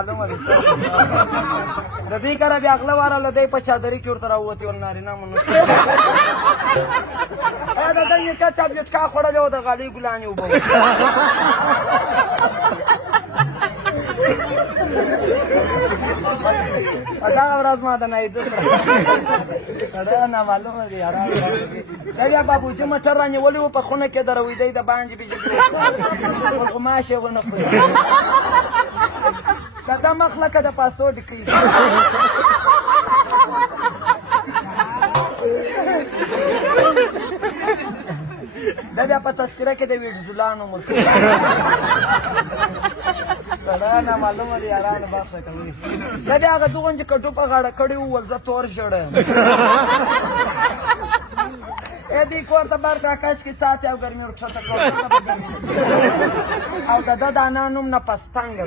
معلومه ده د دې کاره بیا غله واره له دی په چادري کې ورته راووتې ول نارینه منو دا د نیکه ټابلیټ کا خوړلی و د غالۍ ګلانې اوبه دغه ورځ ما د نایده سره نامعلومه دي یاران دا بیا بابوجي موټر رانیولی و په خونه کې د رویدۍ د باندې غماشې ونه خوري که دا مخ لکه د پاسو ډکوي دا بیا په تذکره کې د ویډزولانو سړی نامعلومه دي یارانو بخښه کوي دا بیا هغه دغون چې کټو په غاړه کړی وول زه تور ژړم دې کور ته بر کاکش کې ساتي او ګرمي ورکښته کړو او د ده د انا نوم نه پستنګه